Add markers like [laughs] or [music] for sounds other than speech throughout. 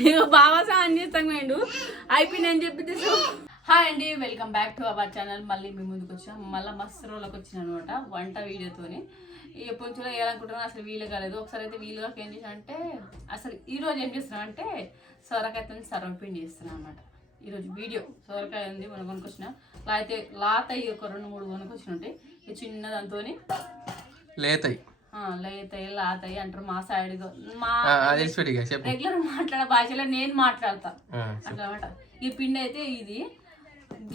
ఇక బాగా సాన్ చేస్తాం వేయండు అయిపోయిందని చెప్పి హాయ్ అండి welcome back to our channel. మళ్ళీ మీ ముందుకు వచ్చాం. మళ్ళీ మస్తు రోజులకు వచ్చిన అనమాట వంట వీడియోతోని. పొంచులో వేయాలనుకుంటున్నాను అసలు వీలు కాలేదు. ఒకసారి అయితే వీలుగా ఏం చేసాను అంటే అసలు ఈ రోజు ఏం చేస్తున్నాం అంటే సొరకాయతో సర్వపిండి చేస్తున్నాను అనమాట ఈరోజు వీడియో సొరకాయ ఉంది మనం కొనుక్కొచ్చిన. అయితే లాత ఒక రెండు మూడు కొనుక్కొచ్చిన ఉంటాయి ఈ చిన్న దాంతోని. లేతాయి. ఆ, లేతాయి లాతాయి అంటారు మా సైడ్ మా రెగ్యులర్ మాట్లాడే భాషలో నేను మాట్లాడతా. అట్లా ఈ పిండి అయితే ఇది.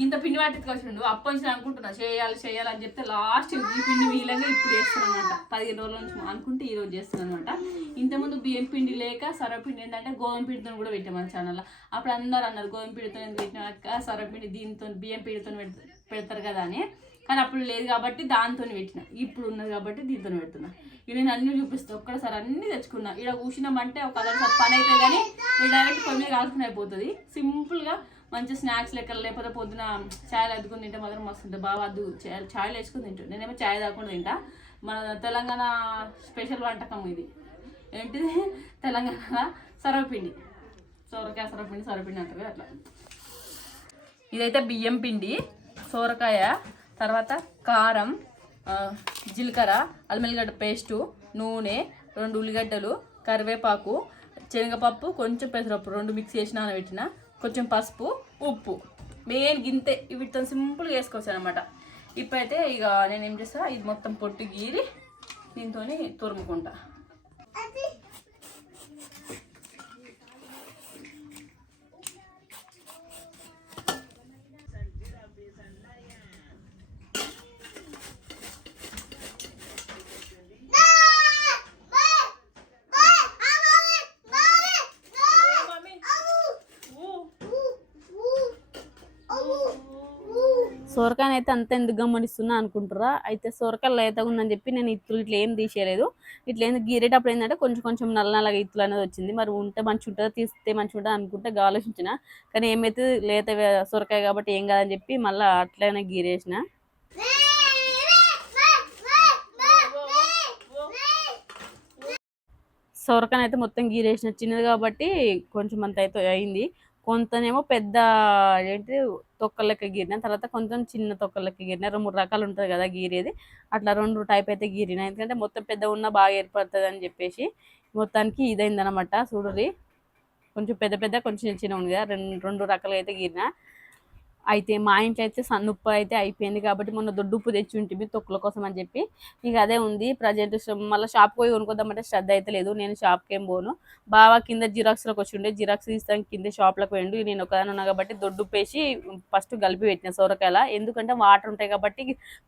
ఇంత పిండి పట్టుకొచ్చిండు అప్పంచి అనుకుంటున్నా చేయాలి చేయాలి అని చెప్తే లాస్ట్ ఈ పిండి వీలంగా ఇప్పుడు చేస్తున్నాను అనమాట పదిహేను రోజుల నుంచి అనుకుంటే ఈ రోజు చేస్తున్నాను అనమాట ఇంతకుముందు బియ్యం పిండి లేక సర్వపిండి ఏంటంటే గోధుమ పిండితో కూడా పెట్టాం మన ఛానల్లో అప్పుడు అందరూ అన్నారు గోధుమ పిండితో పెట్టినాక సర్వపిండి దీంతో బియ్యం పిండితో పెడతారు కదా అని. కానీ అప్పుడు లేదు కాబట్టి దాంతో పెట్టిన. ఇప్పుడు ఉన్నది కాబట్టి దీంతో పెడుతున్నా. ఇక నేను అన్ని చూపిస్తాను ఒక్కసారి అన్ని తెచ్చుకున్నా. ఇక్కడ కూర్చున్నామంటే ఒక అదొక పని అయితే కానీ ఇది డైరెక్ట్ పొయ్యి మీద కాల్చుకుని అయిపోతుంది. సింపుల్గా మంచి స్నాక్స్ లెక్క లేకపోతే పొద్దున ఛాయలు అద్దుకుని తింటే మాత్రం మస్తు ఉంటుంది. బాగా అద్దు చాయ్ వేసుకుని తింటాను నేనేమో ఛాయ్ తాగకుండా తింటా. మన తెలంగాణ స్పెషల్ వంటకం ఇది. ఏంటిది తెలంగాణ సర్వపిండి సోరకాయ సొరపిండి సొరపిండి అంటారు అట్లా. ఇదైతే బియ్యం పిండి. సోరకాయ. తర్వాత కారం జీలకర్ర అల్మెల్లిగడ్డ పేస్టు నూనె రెండు ఉల్లిగడ్డలు కరివేపాకు శనగపప్పు కొంచెం పెసరపప్పు రెండు మిక్స్ చేసి నానబెట్టిన కొంచెం పసుపు ఉప్పు. మెయిన్ గింతే. వీటితో సింపుల్గా వేసుకోవచ్చు అనమాట ఇప్పుడైతే ఇక నేను ఏం చేస్తా? ఇది మొత్తం పొట్టు గీరి దీంతో తురుముకుంటా. అయితే అంత ఎందుకు గమనిస్తున్నా అనుకుంటారా అయితే సొరకాయ లేతగా ఉందని చెప్పి నేను ఇత్తులు ఇట్లా ఏం తీసేయలేదు. ఇట్లా ఏం గీరేటప్పుడు ఏంటంటే కొంచెం కొంచెం నల్ల నల్లగా ఇత్తులు అనేది వచ్చింది. మరి ఉంటే మంచి ఉంటుందా తీస్తే మంచిగా ఉంటుందా అనుకుంటే ఆలోచించిన కానీ ఏమైతే లేత సొరకాయ కాబట్టి ఏం కాదని చెప్పి మళ్ళీ అట్లనే గీరేసిన. సొరకాయ అయితే మొత్తం గీరేసిన. చిన్నది కాబట్టి కొంచెం అంత అయితే అయింది. కొంతనేమో పెద్ద ఏంటి తొక్కలకి గీరిన తర్వాత కొంచెం చిన్న తొక్కలకి గీరిన రెండు మూడు రకాలు ఉంటుంది కదా గీరేది. అట్లా రెండు టైప్ అయితే గీరిన. ఎందుకంటే మొత్తం పెద్ద ఉన్న బాగా ఏర్పడుతుంది అని చెప్పేసి మొత్తానికి ఇదైంది అనమాట కొంచెం పెద్ద పెద్ద కొంచెం చిన్న ఉంది కదా. రెండు రెండు రకాలు అయితే గీరిన. అయితే మా ఇంట్లో అయితే సన్నుప్పు అయితే అయిపోయింది కాబట్టి మొన్న దొడ్డు ఉప్పు తెచ్చి ఉంటుంది తొక్కుల కోసం అని చెప్పి. ఇక అదే ఉంది ప్రజెంట్ మళ్ళీ షాప్కి పోయి కొనుక్కుందామంటే శ్రద్ధ అయితే లేదు. నేను షాప్కి ఏం పోను. బాగా కింద జిరాక్స్లోకి వచ్చి ఉండే జిరాక్స్ తీస్తాను కింద షాప్లకు పోయిండు. నేను ఒకదాని ఉన్నా కాబట్టి దొడ్డు ఉప్పు వేసి ఫస్ట్ కలిపి పెట్టిన సొరకాయల. ఎందుకంటే వాటర్ ఉంటాయి కాబట్టి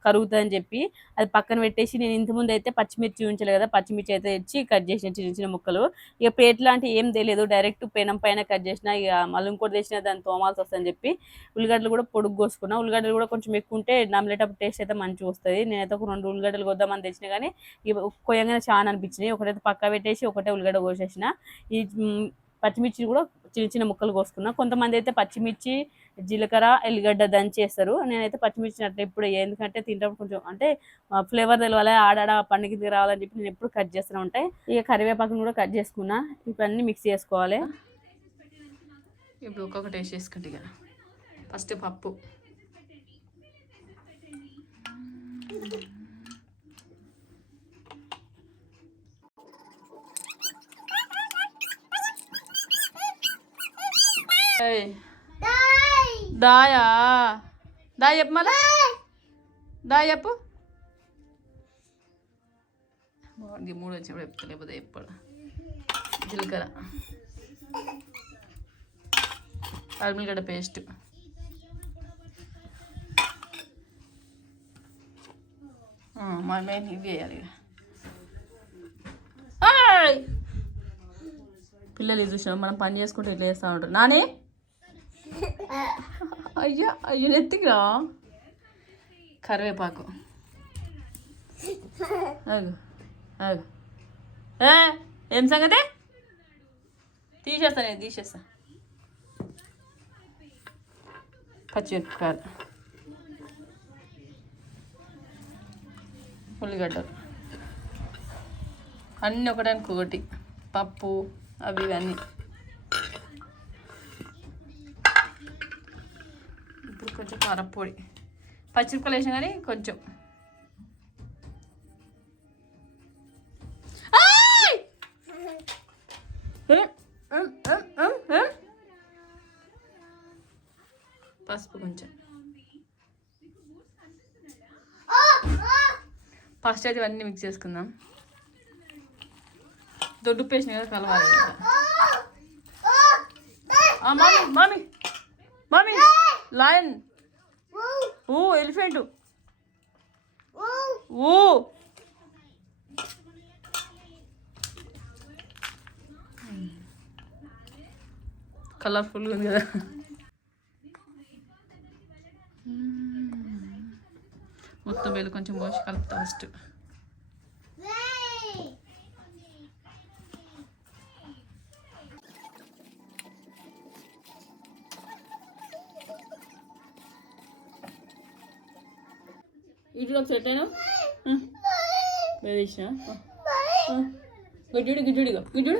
కరుగుతుందని చెప్పి. అది పక్కన పెట్టేసి నేను ఇంతకుముందు అయితే పచ్చిమిర్చి ఉంచాలి కదా పచ్చిమిర్చి అయితే తెచ్చి కట్ చేసిన చిన్న చిన్న ముక్కలు. ఇక ప్లేట్ లాంటి ఏం తెలియదు. డైరెక్ట్ పెనం పైన కట్ చేసిన ఇక మళ్ళీ ఇంకోటి తెచ్చిన దాన్ని తోమాల్సి వస్తుందని చెప్పి. ఉల్లిగడ్డలు కూడా పొడుగు కోసుకున్నా. ఉల్లిగడ్డలు కూడా కొంచెం ఎక్కువ ఉంటే నమ్మలేటప్పుడు టేస్ట్ అయితే మంచిగా వస్తుంది. నేనైతే ఒక రెండు ఉల్లిగడ్డలు కొద్దామని తెచ్చిన కానీ కొయ్యంగానే చాలా అనిపించినాయి. ఒకటైతే పక్క పెట్టేసి ఒకటే ఉల్లిగడ్డ కోసేసిన. ఈ పచ్చిమిర్చి కూడా చిన్న చిన్న ముక్కలు కోసుకున్నా. కొంతమంది అయితే పచ్చిమిర్చి జీలకర్ర ఎల్లిగడ్డ దంచేస్తారు నేనైతే పచ్చిమిర్చి అట్లా ఎప్పుడు ఎందుకంటే తింటప్పుడు కొంచెం అంటే ఫ్లేవర్ తెలవాలి. ఆడాడ పండుగ రావాలని చెప్పి నేను ఎప్పుడు కట్ చేస్తూనే ఉంటాయి ఇక కరివేపాకును కూడా కట్ చేసుకున్నా. ఇవన్నీ మిక్స్ చేసుకోవాలి. ఇప్పుడు ఒక్కొక్కటి వేసి కదా ఫస్ట్ పప్పు. ఏయ్. దాయా? దా చెప్పు మళ్ళా. దా చెప్పు. బాగుంది మూడు వచ్చినప్పుడు చెప్తా లేకపోతే ఎప్పుడు జీలకర్ర. అల్మిగడ్డ పేస్ట్ మా మెయిన్ ఇవి వేయాలి! పిల్లలు చూసినా మనం పని చేసుకుంటే ఇట్లా చేస్తూ ఉంటారు నానే అయ్యా అయ్యో నెత్తికిరా కరివేపాకు అగు అగు ఏ, ఏం సంగతి తీసేస్తా నేను తీసేస్తా పచ్చిమిరపకాయలు ఉల్లిగడ్డలు. అన్నీ ఒకటానికి ఒకటి. పప్పు అవి ఇవన్నీ ఇప్పుడు కొంచెం కారపొడి. పచ్చిమిరపకాయలు వేసాం కానీ కొంచెం. పసుపు కొంచెం. ఫస్ట్ అయితే ఇవన్నీ మిక్స్ చేసుకుందాం. దొడ్డు పేసిన కదా కలవాలి మమ్మీ మమ్మీ మామీ మామీ మామీ లయన్ ఓ ఎలిఫెంట్ ఓ కలర్ఫుల్గా ఉంది కదా మొత్తం వేలు కొంచెం పోసి కలుపుతా ఫస్ట్ ఇటు సెట్ అయినా వేసిన గిడ్డు గిడ్డు గిడ్డు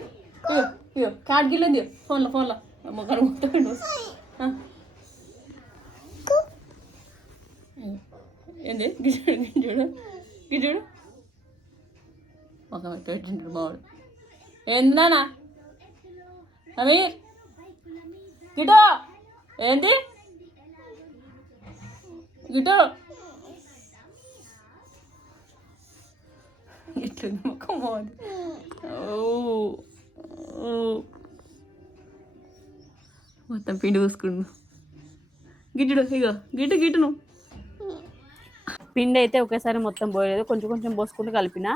ఇగో కార్డ్ గిల్లంది ఫోన్లో ఫోన్లో మొక్కరు మొత్తం ఏంది గిడ్డు గిడ్డు గిడ్డు ఒక పెట్టింటాడు మావాడు ఏంది నానా అమీర్ గిటో ఏంది గిటో ఎట్లుంది ముఖం బాగుంది ఓ ఓ. మొత్తం పిండి పూసుకుండు గిట్టుడు ఇగో గిట్టు గిట్టును పిండి అయితే ఒకేసారి మొత్తం పోయలేదు. కొంచెం కొంచెం పోసుకుంటూ కలిపిన.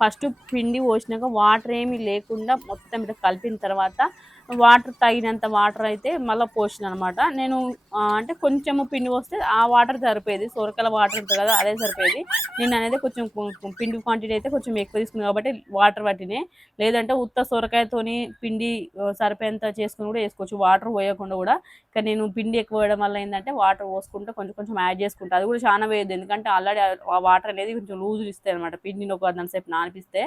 ఫస్ట్ పిండి పోసినాక వాటర్ ఏమీ లేకుండా మొత్తం ఇట్లా కలిపిన తర్వాత వాటర్ తగినంత వాటర్ అయితే మళ్ళీ పోసిన అనమాట నేను అంటే కొంచెము పిండి పోస్తే ఆ వాటర్ సరిపోయేది. సొరకాయల వాటర్ ఉంటుంది కదా అదే సరిపోయేది. నేను అనేది కొంచెం పిండి క్వాంటిటీ అయితే కొంచెం ఎక్కువ తీసుకున్నాను కాబట్టి వాటర్ వాటినే లేదంటే ఉత్త సొరకాయతోని పిండి సరిపోయేంత చేసుకుని కూడా వేసుకోవచ్చు. వాటర్ పోయకుండా కూడా. కానీ నేను పిండి ఎక్కువ వేయడం వల్ల ఏంటంటే వాటర్ పోసుకుంటే కొంచెం కొంచెం యాడ్ చేసుకుంటా. అది కూడా చాలా వేయద్దు. ఎందుకంటే ఆల్రెడీ ఆ వాటర్ అనేది కొంచెం లూజ్ ఇస్తాయి అనమాట పిండిని ఒక గంట సేపు నానిపిస్తే.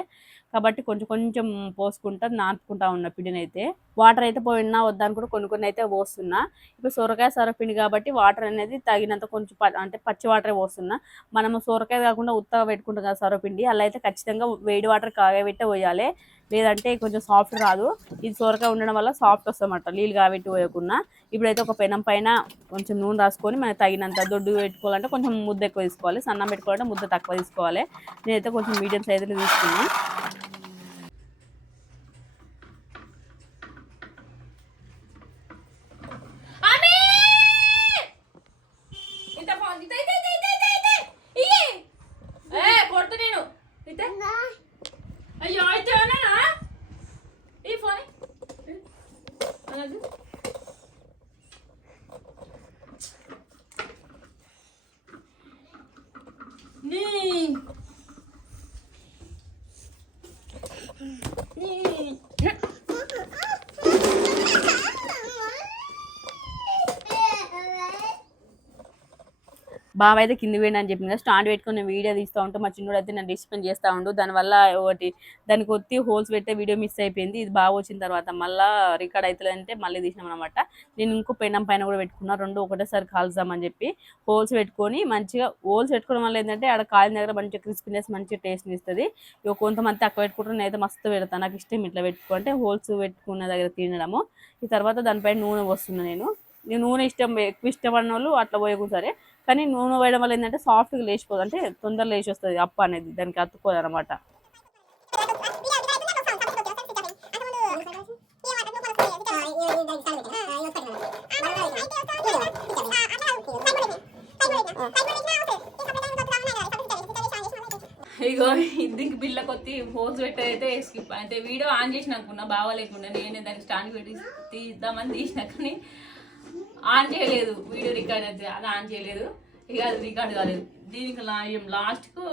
కాబట్టి కొంచెం కొంచెం పోసుకుంటా నానుకుంటా ఉన్న పిండిని అయితే వాటర్ అయితే పోయినా వద్దని కూడా కొన్ని కొన్ని అయితే పోస్తున్నా. ఇప్పుడు సొరకాయ సొరపిండి కాబట్టి వాటర్ అనేది తగినంత కొంచెం ప- అంటే పచ్చి వాటరే పోస్తున్నా. మనము సొరకాయ కాకుండా ఉత్తగా పెట్టుకుంటాం కదా సొరపిండి అలా అయితే ఖచ్చితంగా వేడి వాటర్ కాగబెట్టే పోయాలి. లేదంటే కొంచెం సాఫ్ట్ రాదు. ఇది సొరకాయ ఉండడం వల్ల సాఫ్ట్ వస్తామన్నమాట నీళ్ళు కాబట్టి పోయకుండా. ఇప్పుడైతే ఒక పెనం పైన కొంచెం నూనె రాసుకొని మనకి తగినంత దొడ్డు పెట్టుకోవాలంటే కొంచెం ముద్ద ఎక్కువ తీసుకోవాలి. సన్నం పెట్టుకోవాలంటే ముద్ద తక్కువ తీసుకోవాలి. నేనైతే కొంచెం మీడియం సైజులో తీసుకున్నాను అయ్యో అయితే అన్నానా ఈ ఫోన్ అలాగే నీ నీ బావ అయితే కింది వేయండి అని చెప్పింది స్టాండ్ పెట్టుకుని నేను వీడియో తీస్తూ ఉంటే మా చిన్నోడు అయితే నన్ను డిసిప్లిన్ చేస్తూ ఉండు. దానివల్ల ఒకటి దానికి ఒత్తి హోల్స్ పెట్టే వీడియో మిస్ అయిపోయింది. ఇది బాగా వచ్చిన తర్వాత మళ్ళీ రికార్డ్ అవుతుందంటే మళ్ళీ తీసినాం అనమాట నేను ఇంకో పెనం పైన కూడా పెట్టుకున్నా రెండు ఒకటేసారి కాల్చామని చెప్పి హోల్స్ పెట్టుకొని మంచిగా హోల్స్ పెట్టుకోవడం వల్ల ఏంటంటే ఆడ కాలిన దగ్గర మంచిగా క్రిస్పీనెస్ మంచిగా టేస్ట్ ఇస్తుంది. ఇక కొంతమంది తక్కువ పెట్టుకుంటారు నేనైతే మస్తు పెడతాను నాకు ఇష్టం ఇట్లా పెట్టుకుంటే హోల్స్ పెట్టుకున్న దగ్గర తినడము. ఈ తర్వాత దానిపైన నూనె వస్తున్నాను నేను. నేను నూనె ఇష్టం ఎక్కువ ఇష్టపడిన వాళ్ళు అట్లా పోయకుండా సరే. కానీ నూనె వేయడం వల్ల ఏంటంటే సాఫ్ట్గా లేచిపోదు. అంటే తొందరగా లేచి వస్తుంది అప్ప అనేది దానికి అతుక్కోదు అనమాట ఇగో ఇద్దరికి బిల్ల కొత్తి హోల్స్ పెట్టయితే స్కిప్. అంటే వీడియో ఆన్ చేసిన అనుకున్నా బాగాలేకుండా నేనే దానికి స్టాండ్ పెట్టి తీద్దామని తీసినా కానీ ఆన్ చేయలేదు వీడియో రికార్డ్ అయితే అది ఆన్ చేయలేదు. ఇక అది రికార్డ్ కాలేదు. దీనికి లా లాస్ట్కు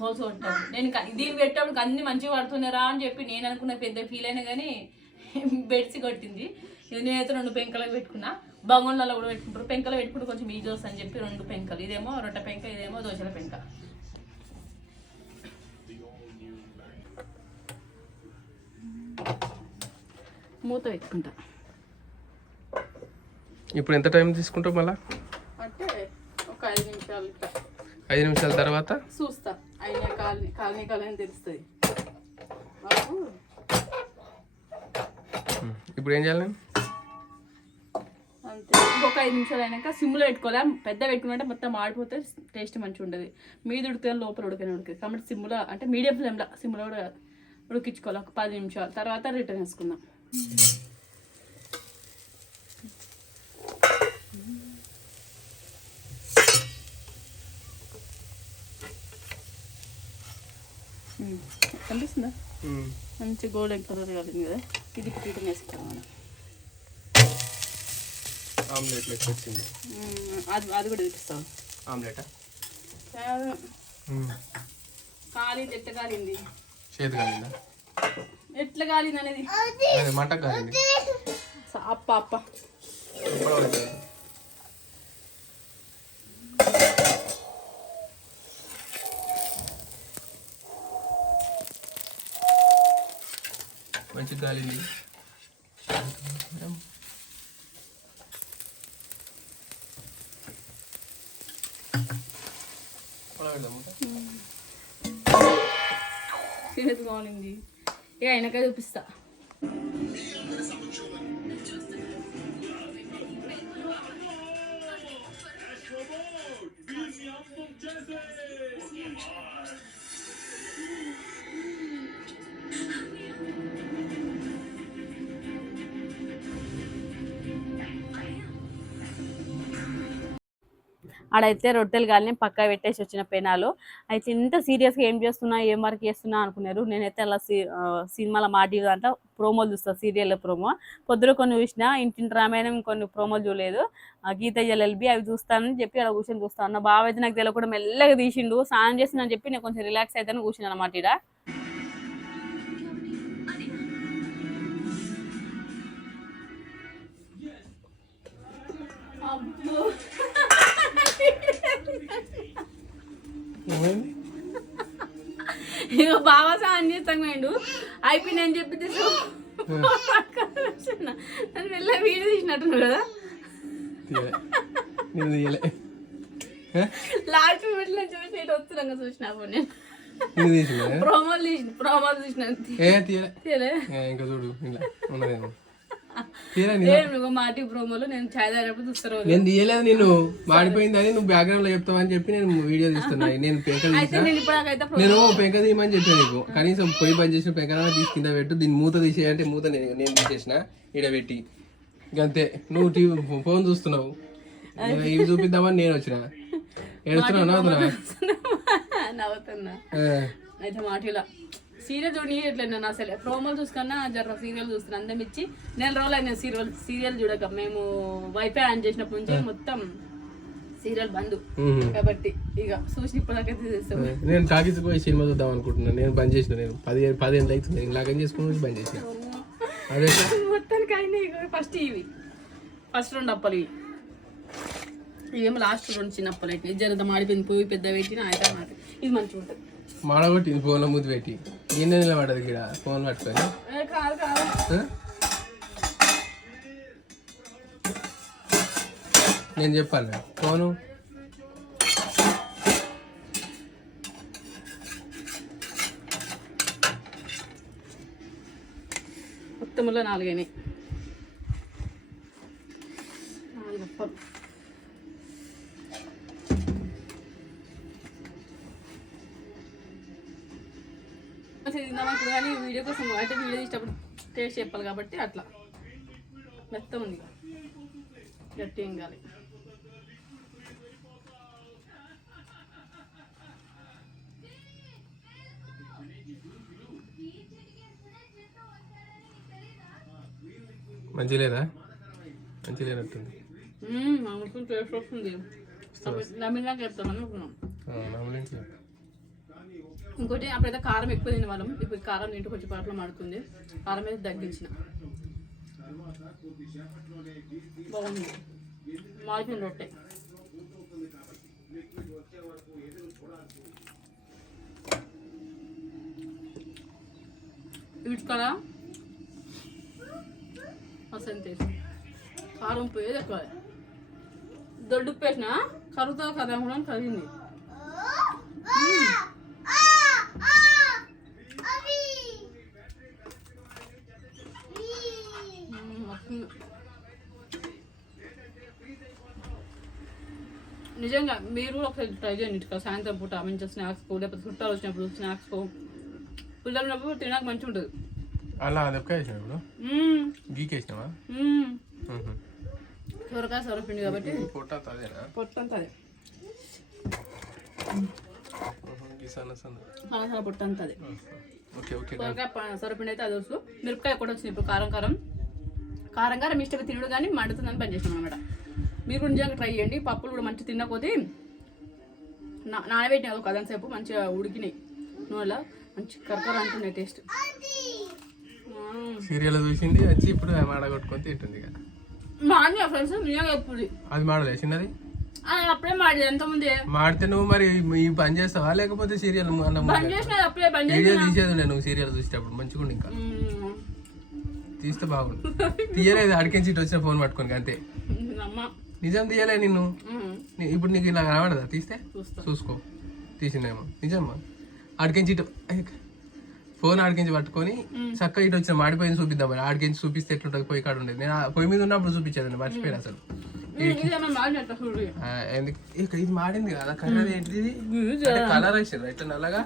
హోల్స్ కొట్టాం. నేను దీన్ని దీనికి పెట్టేప్పుడు అన్ని మంచిగా పడుతున్నారా అని చెప్పి నేను అనుకున్న పెద్ద ఫీల్ అయినా కానీ [laughs] బెడ్స్ కొట్టింది. ఇది నేనైతే రెండు పెంకలకు పెట్టుకున్నా. బంగళాలో కూడా పెట్టుకుంటారు. పెంకలు పెట్టుకుంటే కొంచెం ఈజీ అని చెప్పి రెండు పెంకలు. ఇదేమో రొట్ట పెంక ఇదేమో దోశల పెంక. మూత పెట్టుకుంటా. ఇప్పుడు ఎంత టైం తీసుకుంటావు మళ్ళా? అంటే ఒక ఐదు నిమిషాలు ఐదు నిమిషాల తర్వాత? చూస్తా. అయినా కాలనీ కాలనీ కాలనీ తెలుస్తుంది. ఇప్పుడు ఏం చేయాలి అంతే. ఇంకొక ఐదు నిమిషాలు అయినాక సిమ్లో పెట్టుకోవాలి? పెద్ద పెట్టుకుంటే మొత్తం ఆడిపోతే టేస్ట్ మంచిగా ఉండదు. మీద ఉడితే లోపల ఉడకనే ఉడికింది కాబట్టి సిమ్లో అంటే మీడియం ఫ్లేమ్లో సిమ్లో కూడా ఉడికించుకోవాలి? ఒక పది నిమిషాలు. తర్వాత రిటర్న్ వేసుకుందాం. మంచి గోల్డెన్ కలర్ కలిగింది కదా. ఇది రిటర్న్ వేసుకుంటాం మనం. ఆమ్లెట్ లెక్క వచ్చింది. అది అది కూడా చూపిస్తాం ఆమ్లెటా? కాలింది ఎట్లా కాలింది? చేతి కాలిందా? ఎట్లా కాలింది అనేది? మంట కాలింది. అప్ప అప్ప. ఎప్పుడు పడుతుంది? మంచి కాలింది ఇక అయినాక చూపిస్తా ఆడైతే రొట్టెలు కానీ పక్క పెట్టేసి వచ్చిన పెనాలు. అయితే ఇంత సీరియస్గా ఏం చేస్తున్నా ఏం వర్క్ చేస్తున్నా అనుకున్నారు. నేనైతే అలా సి సినిమాల మా టీవీ దాంట్లో ప్రోమోలు చూస్తాను సీరియల్ ప్రోమో. పొద్దున కొన్ని చూసిన ఇంటింటి రామాయణం కొన్ని ప్రోమోలు చూడలేదు. ఆ, గీత ఎల్ఎల్బి అవి చూస్తానని చెప్పి అలా కూర్చొని చూస్తాను నా బావ అయితే నాకు తెలియకుండా మెల్లగా తీసిండు. స్నానం చేసిందని చెప్పి నేను కొంచెం రిలాక్స్ అయితే కూర్చున్నాను అనమాట ఇక్కడ అబ్బో. ఇక బాగా స్నానం చేస్తాను పోయిండు అయిపోయింది అని చెప్పి నన్ను వెళ్ళి వీడియో తీసినట్టున్నాడు కదా? లాస్ట్ చూసి వస్తున్నాక చూసిన అప్పుడు నేను. నేను తీసిందా? ప్రోమోలు తీసిన. ప్రోమోలు చూసిన తీయలే. ఏ, ఇంకా చూడు ఇలా ఉన్నదేమో. నేను మాటి ప్రోమోలు నేను ఛాయ్ తాగినప్పుడు చూస్తారు నేను తీయలేదు నేను మాడిపోయిందని నువ్వు బ్యాక్గ్రౌండ్లో చెప్తావని చెప్పి నేను వీడియో తీస్తున్నా. నేను పెంక నేను పెంక తీయమని చెప్పాను నీకు. కనీసం పొయ్యి బంద్ చేసిన పెంకన తీసి కింద పెట్టు. దీన్ని మూత తీసేయంటే మూత నేను నేను తీసేసిన ఈడ పెట్టి. ఇంకంతే నువ్వు టీవీ ఫోన్ చూస్తున్నావు. నేను ఇవి చూపిద్దామని నేను వచ్చిన. ఏడుస్తున్నావు నవ్వుతున్నా. నవ్వుతున్నా అయితే మాటిలా. సీరియల్ చూడట్లేదు నేను అసలు. ప్రోమోలు చూసుకున్నా జర సీరియల్ చూస్తున్నా అందరం ఇచ్చి నెల రోజులు అయినా సీరియల్ సీరియల్ చూడక. మేము వైఫై ఆన్ చేసినప్పటి నుంచి మొత్తం సీరియల్ బంద్. కాబట్టి ఇక చూసి ఇప్పటిదాకా తీసేస్తాం నేను టాకీస్ పోయి సినిమా చూద్దాం అనుకుంటున్నా. నేను బంద్ చేసిన నేను పది పదిహేను అవుతుంది నేను లాగం చేసుకుని బంద్ చేసిన. అదే మొత్తానికి అయినాయి. ఫస్ట్ ఇవి. ఫస్ట్ రెండు అప్పలు ఇవి. ఇవేమో లాస్ట్ రెండు చిన్న అప్పలు అయితే జరద మాడిపోయింది. పోయి పెద్ద పెట్టిన అయితే ఇది మంచిగా ఉంటుంది మాడగొట్టింది ఫోన్లో ముద్దు పెట్టి. గిన్నె నిలబడదు ఇక్కడ ఫోన్ పట్టుకొని? నేను చెప్పాను ఫోను. మొత్తంలో నాలుగైనాయి. టేస్ట్ చెప్పాలి కాబట్టి అట్లా. మెత్త ఉంది. గట్టి ఏం కాదు మంచి లేదా? మంచి లేనట్టుంది. మామూలు టేస్ట్ వస్తుంది. నమ్మినాక చెప్తామని అనుకున్నాం. నమ్మలేం లేదు. ఇంకోటి అప్పుడైతే కారం ఎక్కువ తినేవాళ్ళం. ఇప్పుడు కారం తింటూ కొంచెం పాటలు మాడుతుంది. కారం అయితే తగ్గించిన. బాగుంది. మాడిపోయిన రొట్టె. వీటి కదా? అసలు తెలుసు కారం పోయేది ఎక్కువ దొడ్డు పెట్టిన కరుగుతా కదా కూడా కరిగింది మ్మ్, మస్తు. నిజంగా మీరు కూడా ఒకసారి ట్రై చేయండి ఇక్కడ సాయంత్రం పూట మంచిగా స్నాక్స్ లేకపోతే చుట్టాలు వచ్చినప్పుడు స్నాక్స్ పిల్లలు ఉన్నప్పుడు తినడానికి మంచిగా ఉంటుంది అలా అది ఒక్క వేసినావు ఇప్పుడు మ్మ్. సొరకాయ సొరపిండి కాబట్టి. పొట్ట అదేనా? పొట్టంతా అదే. సన్న సన్న. సన్నసన్న పొట్టంతా అదే. ఓకే ఓకే సొరకాయ సొరపిండి అయితే అది వస్తు మిరపకాయ కూడా వచ్చింది ఇప్పుడు కారం కారం. కారం కారం ఇష్టంగా తినడు కానీ మండుతుందని పని చేసినాం అనమాట. మీరు కూడా నిజంగా ట్రై చేయండి. పప్పులు కూడా మంచిగా తిన్న కొద్దీ నా నానబెట్టిన ఒక అదంత సేపు మంచిగా ఉడికినాయి. నూనెలో మంచి కరకర అంటున్నాయి టేస్ట్ సీరియల్ చూసింది వచ్చి ఇప్పుడు మాడ కొట్టుకొని తింటుంది ఇక. మా అన్న ఫ్రెండ్స్ నిజంగా ఎప్పుడు అది మాడలే చిన్నది? అప్పుడే మాడి ఎంతమంది? మాడితే నువ్వు మరి ఈ పని చేస్తావా? లేకపోతే సీరియల్ బంద్ చేసిన అప్పుడే బంద్ వీడియో తీసేది నేను నువ్వు సీరియల్ చూసేటప్పుడు మంచిగా ఇంకా. తీస్తే బాగుండు. తీయలేదు అడికించి వచ్చిన ఫోన్ పట్టుకొని అంతే. అమ్మ. నిజం తీయలే నిన్ను. ఇప్పుడు నీకు ఇలా కనబడదా తీస్తే? చూసుకో. తీసిందేమో. నిజమ్మా ఆడికించి ఇటు. ఫోన్ ఆడికించి పట్టుకొని చక్కగా ఇటు వచ్చిన మాడిపోయింది చూపిద్దాం మరి. ఆడికించి చూపిస్తే ఎట్లుంటుంది? పొయ్యి కాడ ఉండేది. నేను పొయ్యి మీద ఉన్నప్పుడు చూపించేది మర్చిపోయాను అసలు. ఇది మాడింది కదా కలర్ ఏంటిది? కలర్ వేసారు ఇట్లా నల్లగా?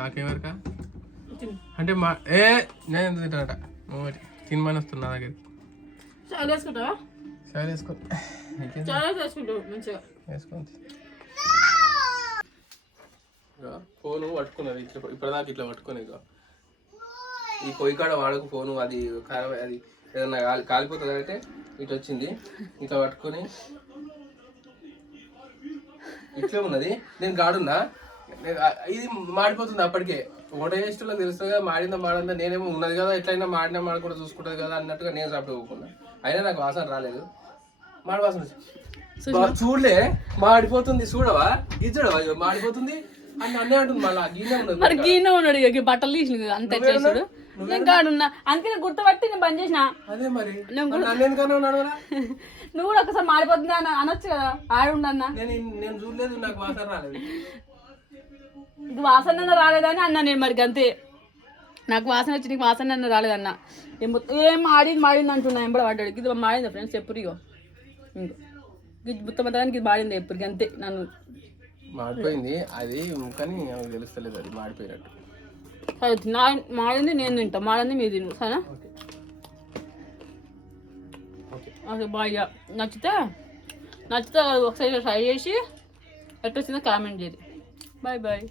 నాకేమరక. అంటే మా ఏ నేను ఎందుకు తింటానట? తినమని వస్తున్నా నా దగ్గర. చాలా వేసుకుంటావా వేసుకో చాలా వేసుకుంటావు మంచిగా. వేసుకోండి. ఫోను పట్టుకున్నది ఇట్లా ఇప్పటిదాకా ఇట్లా పట్టుకుని ఇక ఈ పొయ్యి కాడ వాడకు ఫోను అది ఖరాబ్ అది ఏదన్నా కాలి కాలిపోతుంది అంటే ఇటు వచ్చింది. ఇట్లా పట్టుకొని. ఇట్లే ఉన్నది? నేను గాడున్నా ఇది మాడిపోతుంది అప్పటికే. ఓట చేసిన తెలుస్తుంది కదా మాడిందా మాడిందా నేనేమో ఉన్నది కదా ఎట్లయినా మాడినా మాడకుండా చూసుకుంటుంది కదా అన్నట్టుగా నేను సపరేట్ పోకుండా. అయినా నాకు వాసన రాలేదు. మాడి వాసన చూడలే మాడిపోతుంది చూడవా? ఇది చూడవా మాడిపోతుంది. అని అన్నీ అంటుంది మళ్ళా మరి ఉన్నాడు ఇక బట్టలు తీసిన అంత చేసాడు. నేను కాడున్నా. అందుకే గుర్తుపట్టి నేను బంద్ చేసిన. అదే మరి. నువ్వు [laughs] కూడా? ఒకసారి మాడిపోతుంది అనొచ్చు కదా ఆడు నేను చూడలేదు నాకు వాసన రాలేదు. [laughs] వాసన రాలేదని అన్నా నేను మరి అంతే నాకు వాసన వచ్చి నీకు వాసన అన్న రాలేదన్న ఏం మాడింది మాడింది అంటున్నా ఎంబడ పడ్డాడు ఇది మాడింది ఫ్రెండ్స్? ఎప్పుడు ఇగో. ఇంకో. ఇది మొత్తం ఇది మాడింది ఎప్పుడు? అంతే నన్ను మాడిపోయింది. అది కానీ తెలుస్తలేదు అది మాడిపోయినట్టు. సరే నా మాడింది నేను తింటా. మాడింది మీరు తిను. సరేనా? ఓకే. బాయ్ నచ్చితే నచ్చితే ఒకసారి ట్రై చేసి ఎట్లా వచ్చిందో కామెంట్ చేయండి Bye bye.